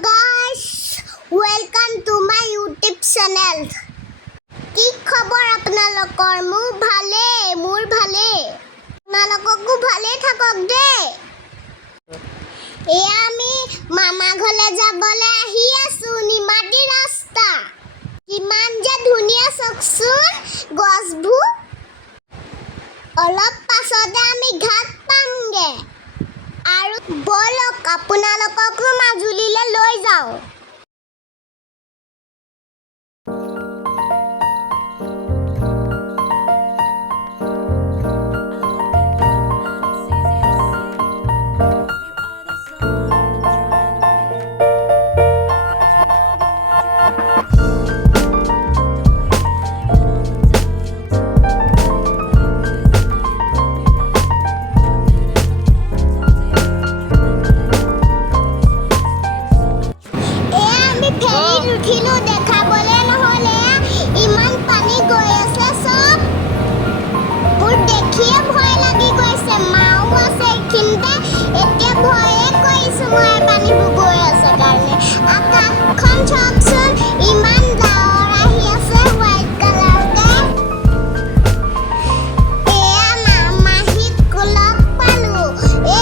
guys, welcome to my YouTube channel. কি খবৰ আপোনালোকৰ? মোৰ ভালে। আপোনালোককো ভালে থাকক দেই। এয়া আমি মামা ঘৰলৈ যাবলৈ আহি আছো নিমাতী ৰাস্তা। কিমান যে ধুনীয়া চাওকচোন গছবোৰ। অলপ পাছতে আমি ঘাট পামগে। আৰু বলক আপোনালোককো মাজুলীলৈ লৈ যাওঁ। উঠিলো দেখাবলে নহলে ইমান পানী গৈ আছে সব মোৰ দেখিয়ে ভয় লাগি গৈছে মাও আছে কিন্তু এতিয়া ভয়ে কৰিছো মই পানীবোৰ গৈ আছে কাৰণে আকাশখন চাওকচোন ইমান ডাৱৰ আহি আছে হোৱাইট কালাৰকে এয়া মামাহিক লগ পালো এ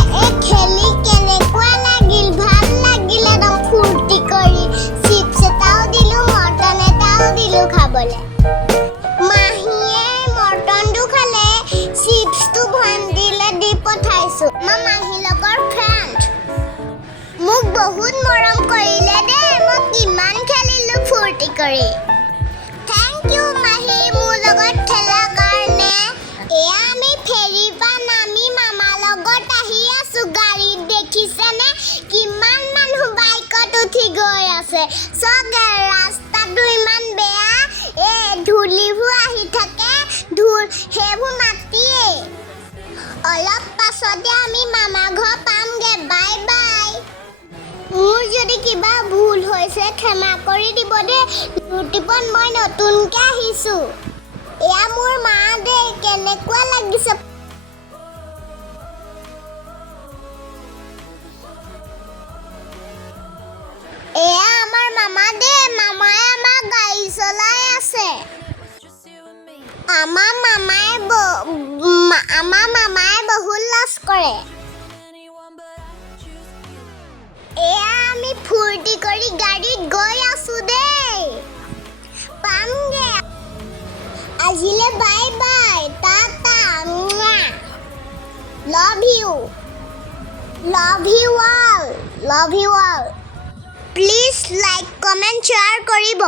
খেলি কেনেকুৱা লাগিল ভাল লাগিল একদম ফূৰ্তি কৰি খাবলে মাহিয়ে মটনটো খালে চিপছটো ভণ্টিলে দি পঠাইছো মাহি লগৰ ফ্ৰেণ্ড মোক বহুত মৰম কৰিলে দেই মই কিমান খেলিলো ফূৰ্তি কৰি থেংক ইউ মাহি মোৰ লগত খেলাৰ কাৰণে এয়া আমি ফেৰীৰ পৰা নামি মামাৰ লগত আহি আছো গাড়ীত দেখিছেনে কিমান মানুহ বাইকত উঠি গৈ আছে চবে ৰাস্তাটো ইমান বেয়া ধূলিবোৰ আহি থাকে সেইবোৰ মাটিয়ে অলপ পাছতে আমি মামা ঘৰ পামগে বাই বাই মোৰ যদি কিবা ভুল হৈছে ক্ষমা কৰি দিব দেই ইউটিউবত মই নতুনকৈ আহিছোঁ এয়া মোৰ মা দেই কেনেকুৱা লাগিছে এয়া আমাৰ মামা দেই মামাই আমাৰ গাড়ী চলাই আছে আমাৰ মামাই বহুত লাজ কৰে এয়া আমি ফূৰ্তি কৰি গাড়ীত গৈ আছো দেই পামগে আজিলে bye bye Tata love you all please like comment share কৰিব